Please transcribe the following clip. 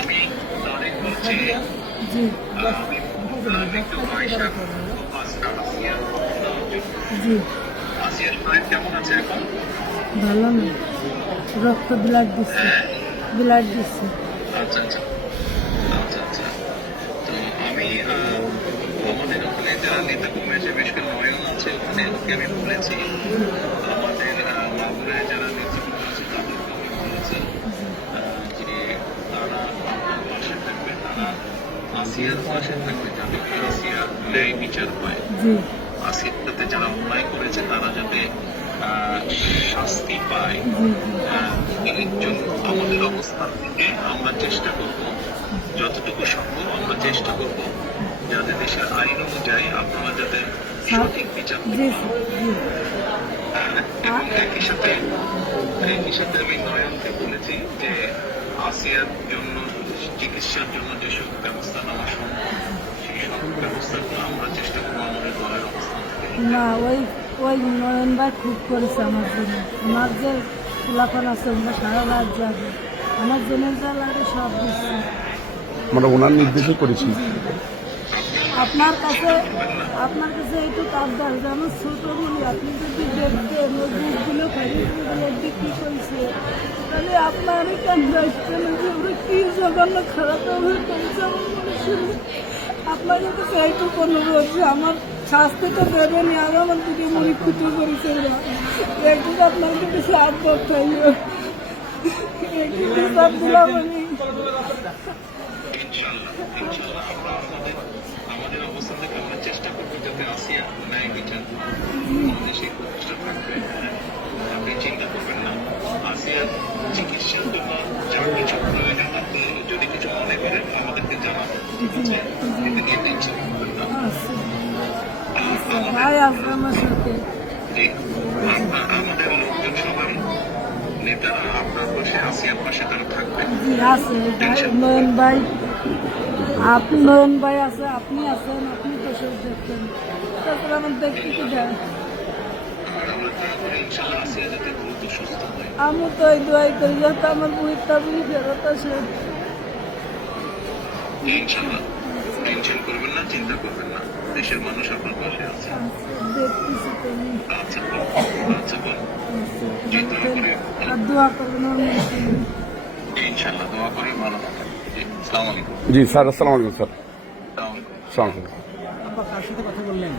আমি তারেক বলছি। জি আমি একটু আয়শা আসিয়া জি আসিয়ার শরীর কেমন আছে এখন? ভালো না, রক্ত ব্লাড দিচ্ছে, ব্লাড দিচ্ছে। আচ্ছা আচ্ছা আচ্ছা আচ্ছা। তো আমি আমাদের ওখানে যারা নেতা কর্মী আছে, বিশেষ করে নয়ন আছে ওখানে, ওকে আমি বলেছি আমাদের মাগুরায় যারা নেতৃত্ব আছে তাদেরকে আমি বলেছি যে তারা আপনার পাশে থাকবে, তারা আসিয়ার পাশে থাকবে যাতে আসিয়া ন্যায় বিচার পায়। জি আসিয়ার সাথে যারা অন্যায় করেছে তারা যাতে শাস্তি পায়। জি এর জন্য আমাদের অবস্থান থেকে আমরা চেষ্টা করব, যতটুকু সম্ভব আমরা চেষ্টা করব যাতে দেশের আইন অনুযায়ী আপনারা যাতে সঠিক বিচার জি পান। জি এবং একই সাথে আমি নয়নকে বলেছি যে আসিয়ার জন্য চিকিৎসার জন্য যেসব ব্যবস্থা নেওয়া সম্ভব সেই সব ব্যবস্থাগুলো আমরা চেষ্টা করবো আমাদের দলের অবস্থান থেকে। না, ওই ওই নয়ন ভাই খুব করেছে আমার জন্য। আমার যে খোলাফান আছে ওরা সারা রাত যাবে, আমার জনের যা লাগে সব দিচ্ছে। আমরা ওনার নির্দেশে করেছি। আপনার কাছে এইটুকু আবদার যে আমার ছোট বলি আপনি যদি দেখতেন ওই বুকগুলো খাইয়ে বিক্রি করছে, তাহলে আপনার কেন যাচ্ছেন যে ওরা কি জঘন্য খারাপ ব্যবহার করেছে আমার মানুষের। আপনার কাছে এইটুকু অনুরোধ যে আমার শাস্তিটা দেবেনি, আর আমার দিকে মনে ক্ষতি করেছে ওরা, একটু আপনার কাছে আবদার চাইও, একটু বিচার দিলাম আমি। ইনশাআল্লাহ আমরা আমাদের অবস্থান থেকে আমরা চেষ্টা করবো যাতে আসিয়া ন্যায় বিচার পায়। সেই প্রচেষ্টা থাকবে। আপনি চিন্তা করবেন না, আসিয়ার চিকিৎসার জন্য যা কিছু প্রয়োজন আপনি যদি কিছু মনে করেন আমাদেরকে জানাবেন। ঠিক আছে? এতে নিয়ে টেনশন করবেন না। ভাই আসবে আমার সাথে। জি, আমাদের লোকজন সবাই নেতারা আপনার পাশে, আসিয়ার পাশে তারা থাকবে। জি আছে ভাই, নয়ন ভাই, আপনি নয়ন ভাই আছে, আপনি আছেন, আপনি তো সব দেখতেন, তারপরে আমার দেখতে কি যায়। আর আমরা দোয়া করি ইনশাআল্লাহ আসিয়া যাতে দ্রুত সুস্থ হয়। আমি তো এই দোয়াই করি যাতে আমার বইটা বুঝি ফেরত আসে। ইনশাআল্লাহ টেনশন করবেন না, চিন্তা করবেন না, দেশের মানুষ আপনার পাশে আছে। দেখতেছি তুমি, আচ্ছা আচ্ছা বল। আর দোয়া করবেন আমার মনে। ইনশাআল্লাহ দোয়া করি ভালো থাকেন। জি, আসসালামু আলাইকুম। জি স্যার, আসসালামু আলাইকুম স্যার। আসসালামু আলাইকুম। আসসালামু আলাইকুম। আব্বা কার সাথে কথা বললেন?